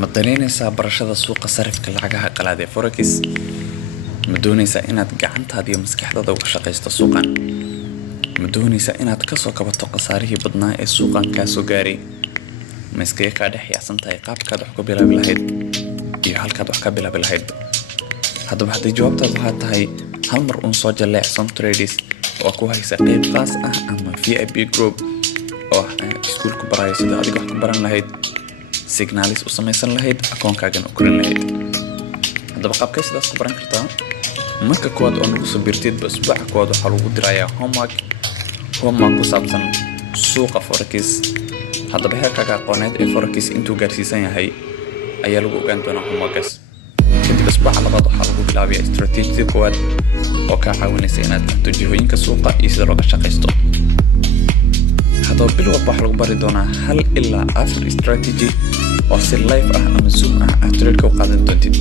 ma dareynaysaa barashada suuqa sarifka lacagaha qalaad ee forex? ma doonaysaa inaad gacantaada iyo maskaxdaada uga shaqaysto suuqan? ma doonaysaa inaad ka soo kabato khasaarihii badnaa ee suuqan kaa soo gaaray? ma iskaga kaa dhex yaacsan tahay qaabkaad wax ku bilaabi lahayd iyo halkaad wax ka bilaabi lahayd? haddaba haddii jawaabtaadu waxaa tahay hal mar uun soo jalleec Somtraders oo ku haysa qayb khaas ah ama VIP group oo iskuulku barayo sida adiga wax ku baran lahayd, signalis u samaysan lahayd, akoonkaagan u korin lahayd. haddaba qaabkay sidaas ku baran kartaa? marka koowaad oo nagu soo biirtidba usbuuca koowaad waxaa lagu dirayaa homework ku saabsan suuqa forex. haddaba heerkaaga aqooneed ee forex intuu gaarsiisan yahay ayaa lagu ogaan doonaa homeworkaas. kadib usbuuca labaad waxaa lagu bilaabayaa istaraatiijiyada koowaad oo kaa caawinaysa inaad fahto jihooyinka suuqa iyo sida looga shaqaysto. haddaba bil walba waxaa lagu bari doonaa 1 ilaa 4 strategy oo si live ah ama zoom ah aad trade-ka u qaadan doontid,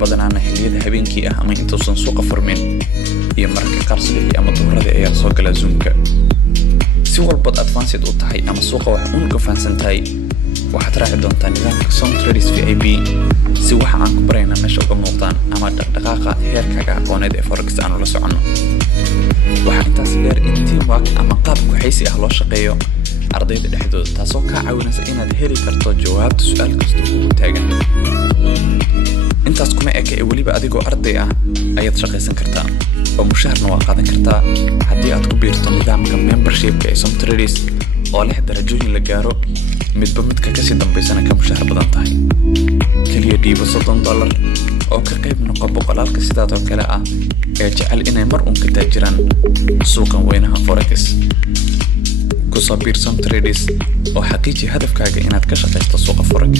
badanaana xilliyada habeenkii ah ama intuusan suuqa furmin, iyo mararka qaar subaxii ama duhuradii ayaa soo gala zoomka. si walbaad advanced u tahay ama suuqa wax uun ka fahansan tahay, waxaad raaci doontaa nidaamka Somtraders VIP si waxa aan ku barayna meesha uga muuqdaan ama dhaqdhaqaaqa heerkaaga aqooneed ee forex aan ula soconno. waxaa intaas dheer in teamwork ama qaab ku-xaysi ah loo shaqeeyo ardayda dhexdooda, taasoo kaa caawinaysa inaad heli karto jawaabta su'aal kasta ugu taagan. intaas kuma eka ee weliba adigoo arday ah ayaad shaqaysan kartaa oo mushaharna waa qaadan kartaa haddii aad ku biirto nidaamka membershipka ee Somtraders oo leh darajooyin la gaaro, midba midka kasii dambaysana ka mushahar badan tahay. kaliya dhiibo $30 oo ka qayb noqo boqolaalka sidaadoo kale ah ee jecel inay mar uun ka taajiraan suuqan weynaha forex. ku soo biir Somtraders oo xaqiiji hadafkaaga inaad ka shaqaysto suuqa forex.